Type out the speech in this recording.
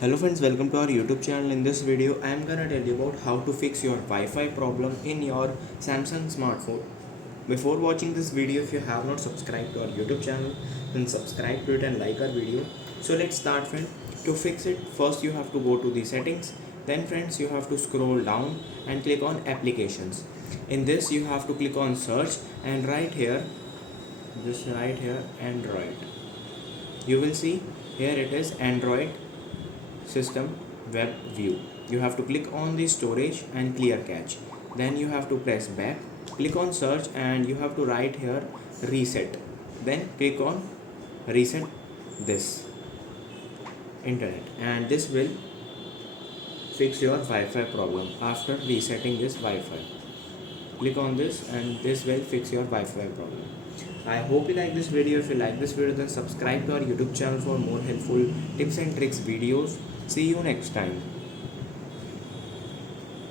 Hello friends, welcome to our YouTube channel. In this video, I am gonna tell you about how to fix your Wi-Fi problem in your Samsung smartphone. Before watching this video, if you have not subscribed to our YouTube channel, then subscribe to it and like our video. So let's start friend. To fix it, first you have to go to the settings. Then friends, you have to scroll down and click on applications. In this, you have to click on search and right here, just right here, Android. You will see here it is Android system web view. You have to click on the storage and clear cache. Then you have to press back, click on search and you have to write here reset. Then click on reset this internet and this will fix your Wi-Fi problem. After resetting this Wi-Fi, click on this and this will fix your Wi-Fi problem. I hope you like this video. If you like this video, then subscribe to our YouTube channel for more helpful tips and tricks videos. See you next time.